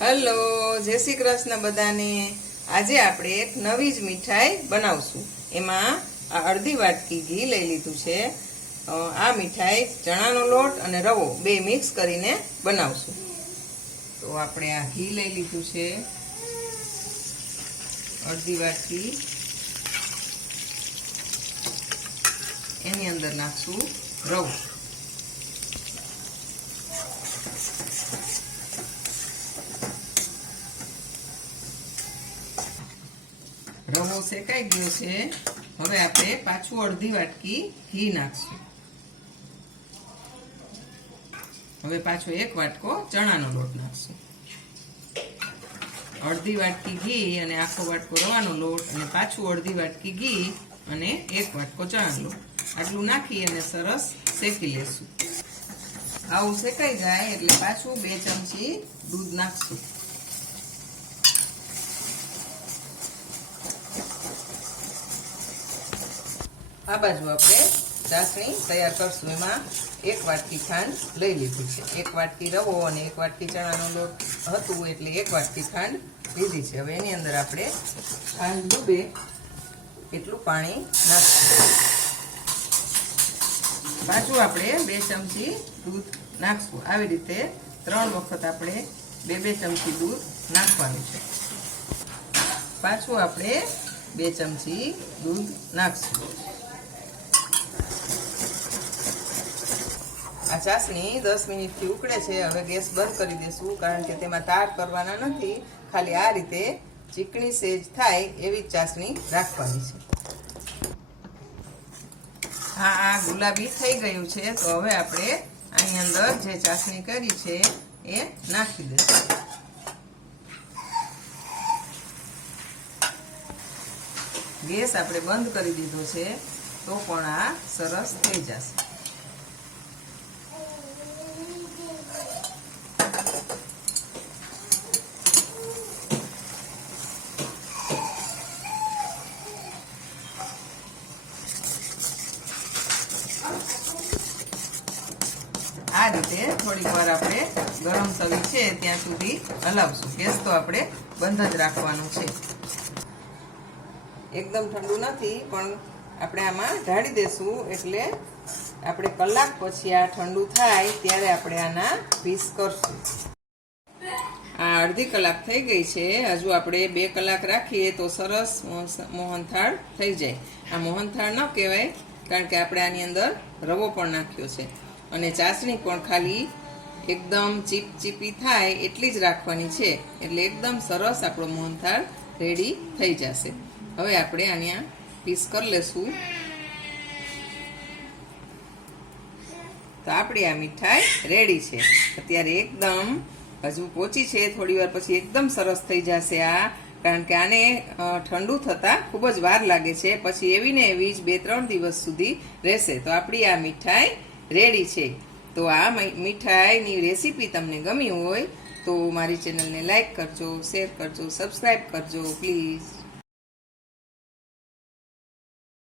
Hello, જય શ્રી કૃષ્ણ બધાને. આજે આપણે એક નવી જ મીઠાઈ બનાવશું. એમાં આ અડધી વાટકી ઘી લઈ લીધું છે. આ મીઠાઈ ચણાનો લોટ અને રવો બે મિક્સ કરીને બનાવશું. તો આપણે આ ઘી લઈ લીધું છે. અડધી વાટકી. એની અંદર નાખશું રવો. રવો શેકાઈ ગયો છે. હવે આપણે પાછું અડધી વાટકી ઘી નાખશું. હવે પાછો એક વાટકો ચણાનો લોટ નાખશું. અડધી વાટકી ઘી અને આખો વાટકો રવાનો લોટ અને પાછું અડધી વાટકી ઘી અને એક વાટકો ચણાનો લોટ. આટલું નાખી અને સરસ શેકી લેશું. આવું શેકાઈ જાય એટલે પાછું બે ચમચી દૂધ નાખશું. આ બાજુ આપણે ચાસણી તૈયાર કરશું. એમાં એક વાટકી ખાંડ લઈ લીધી છે. એક વાટકી રવો અને એક વાટકી ચણાનો લોટ હતું એટલે એક વાટકી ખાંડ લીધી છે. હવે એની અંદર આપણે ખાંડ ડૂબે એટલું પાણી નાખશું. પાછું આપણે બે ચમચી દૂધ નાખશું. આવી રીતે ત્રણ વખત આપણે બે બે ચમચી દૂધ નાખવાનું છે. પાછું આપણે બે ચમચી દૂધ નાખશું. આ ચાસણી દસ મિનિટથી ઉકળે છે. હવે ગેસ બંધ કરી દેશું કારણ કે તેમાં તાર કરવાના નથી. ખાલી આ રીતે ચીકણી સેજ થાય એવી ચાસણી રાખવાની છે. હા, આ ગુલાબી થઈ ગયું છે. તો હવે આપણે આની અંદર જે ચાસણી કરી છે એ નાખી દઈશું ગેસ આપણે બંધ કરી દીધો છે. તો પણ આ સરસ થઈ જશે. આ રીતે થોડીક વાર આપણે ગરમ તવી છે ત્યાં સુધી હલાવશું. ગેસ તો આપણે બંધ જ રાખવાનું છે. એકદમ ઠંડુ નથી, પણ આપણે આમાં ઢાળી દેશું એટલે આપણે કલાક પછી આ ઠંડુ થાય ત્યારે આપણે આના પીસ કરશું. આ અડધી કલાક થઈ ગઈ છે. હજુ આપણે બે કલાક રાખીએ તો સરસ મોહનથાળ થઈ જાય. આ મોહનથાળ ન કહેવાય, કારણ કે આપણે આની અંદર રવો પણ નાખ્યો છે. અને ચાસણી પણ ખાલી એકદમ ચીપ ચીપી થાય એટલી જ રાખવાની છે. એટલે એકદમ સરસ આપણો મોહનથાળ રેડી થઈ જશે. હવે આપણે આને પીસ કરી લેશું. તો આપણી આ મીઠાઈ રેડી છે. અત્યારે એકદમ હજુ પોચી છે, થોડી વાર પછી એકદમ સરસ થઈ જશે આ. કારણ કે આને ઠંડુ થતાં ખૂબ જ વાર લાગે છે. પછી એવી ને એવી જ બે, ત્રણ દિવસ સુધી રહેશે. તો આપણી આ મીઠાઈ રેડી છે. તો આ મીઠાઈની રેસીપી તમને ગમી હોય તો મારી ચેનલને લાઇક કરજો, શેર કરજો, સબસ્ક્રાઈબ કરજો, પ્લીઝ.